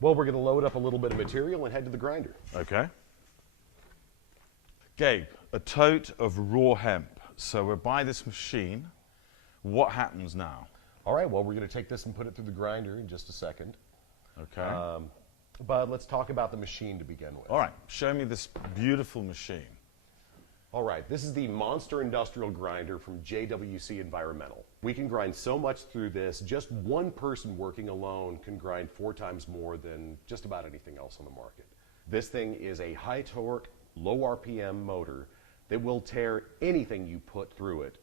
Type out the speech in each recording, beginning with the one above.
Well, we're going to load up a little bit of material and head to the grinder. Okay. Gabe, a tote of raw hemp. So we're by this machine. What happens now? All right, well, we're going to take this and put it through the grinder in just a second. Okay. But let's talk about the machine to begin with. All right, show me this beautiful machine. All right, this is the Monster Industrial Grinder from JWC Environmental. We can grind so much through this, just one person working alone can grind 4 times more than just about anything else on the market. This thing is a high torque, low RPM motor that will tear anything you put through it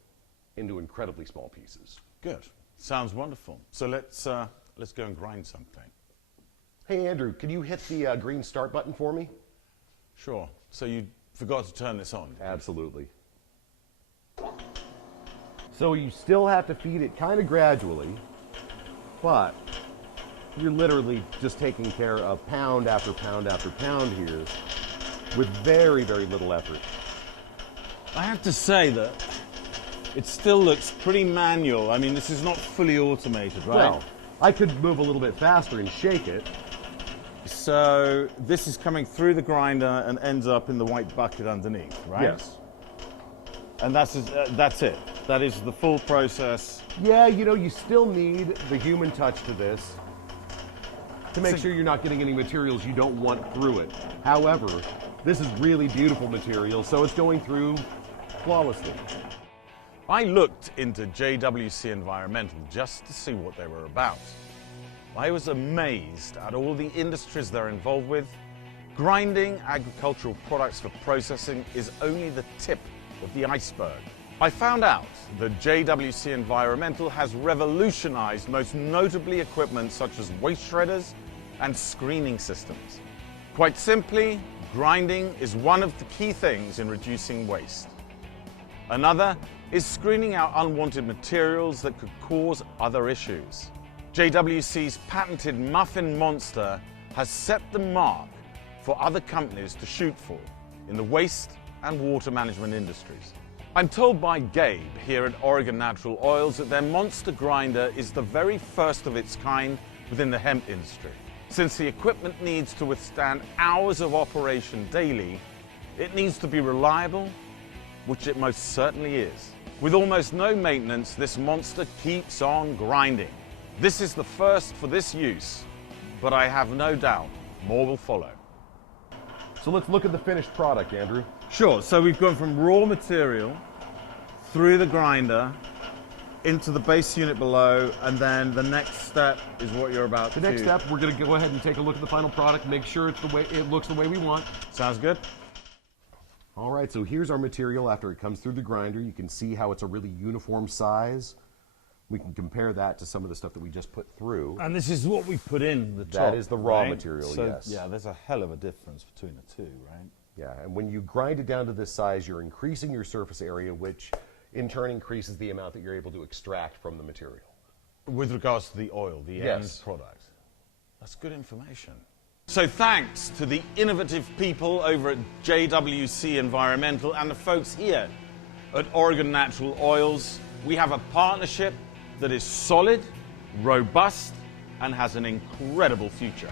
into incredibly small pieces. Good. Sounds wonderful. So let's go and grind something. Hey Andrew, can you hit the green start button for me? Sure. So you forgot to turn this on? Absolutely. So you still have to feed it kind of gradually, but you're literally just taking care of pound after pound after pound here with very, very little effort. I have to say that it still looks pretty manual. I mean, this is not fully automated, right? Well, I could move a little bit faster and shake it. So this is coming through the grinder and ends up in the white bucket underneath, right? Yes. And that's it. That is the full process. Yeah, you know, you still need the human touch to this to make sure you're not getting any materials you don't want through it. However, this is really beautiful material, so it's going through flawlessly. I looked into JWC Environmental just to see what they were about. I was amazed at all the industries they're involved with. Grinding agricultural products for processing is only the tip of the iceberg. I found out that JWC Environmental has revolutionized most notably equipment such as waste shredders and screening systems. Quite simply, grinding is one of the key things in reducing waste. Another is screening out unwanted materials that could cause other issues. JWC's patented Muffin Monster has set the mark for other companies to shoot for in the waste and water management industries. I'm told by Gabe here at Oregon Natural Oils that their Monster grinder is the very first of its kind within the hemp industry. Since the equipment needs to withstand hours of operation daily, it needs to be reliable, which it most certainly is. With almost no maintenance, this Monster keeps on grinding. This is the first for this use, but I have no doubt more will follow. So let's look at the finished product, Andrew. Sure, so we've gone from raw material through the grinder into the base unit below, and then the next step is what you're about to do. The next step, we're going to go ahead and take a look at the final product, make sure it's the way it looks the way we want. Sounds good. All right, so here's our material after it comes through the grinder. You can see how it's a really uniform size. We can compare that to some of the stuff that we just put through. And this is what we put in the top. That is the raw right? material, so, yes. Yeah, there's a hell of a difference between the two, right? Yeah, and when you grind it down to this size, you're increasing your surface area, which in turn increases the amount that you're able to extract from the material. With regards to the oil, the Yes. end product. That's good information. So thanks to the innovative people over at JWC Environmental and the folks here at Oregon Natural Oils, we have a partnership that is solid, robust, and has an incredible future.